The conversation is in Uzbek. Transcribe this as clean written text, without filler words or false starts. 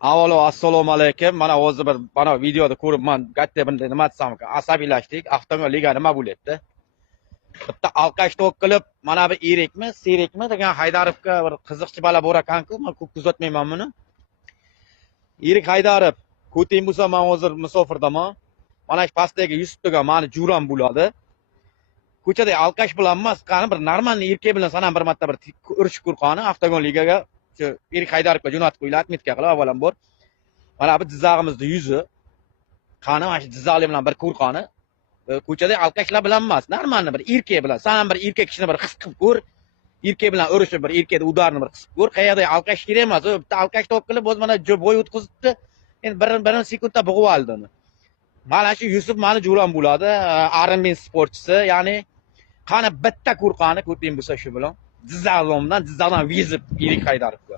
Avvalo assalomu alaykum. Mana hozir bir mana videoda ko'rib men katta bir nima desam, asabiylashdik. Avtomobil liga nima bo'lyapti? Bitta alqash to'q qilib, mana bu erikmi, serikmi degan Haydarovga bir qiziqchi bola bor ekan-ku, men ko'p kuzatmayman buni. Erik Haydarov, ko'ting bo'lsa men hozir musofirdaman. Mana shu pastdagi Yusuf degan meni juram bo'ladi. Ko'chada alqash bilan emas, qani bir normal erkak bilan sanam bir marta bir urishib ko'rqani avtomobil ligaga shu Erik Haydarovga jo'natib qo'yiladi, atmetka qilib avvalambor. Mana bu Jizzaximizda yuzi. Qani mana shu Jizzaxlik bilan bir ko'rqani. Ko'chada alqashlar bilan emas, normalni bir erkak bilan, sanam bir erkak kishini bir his qilib ko'r. Erkak bilan urishib bir erkakni udarni bir qisib ko'r. Qayerda alqash kerak emas, u bitta alqash top qilib o'z mana bo'y o'tkazibdi. Endi bir sekundda bug'ib oldi uni. Mana shu Yusuf meni jo'ram bo'ladi, Armin sportchisi, ya'ni qani bitta ko'rqani ko'ting bo'lsa shu bilan. Jizzaxdan vizib Erik Haydarovga.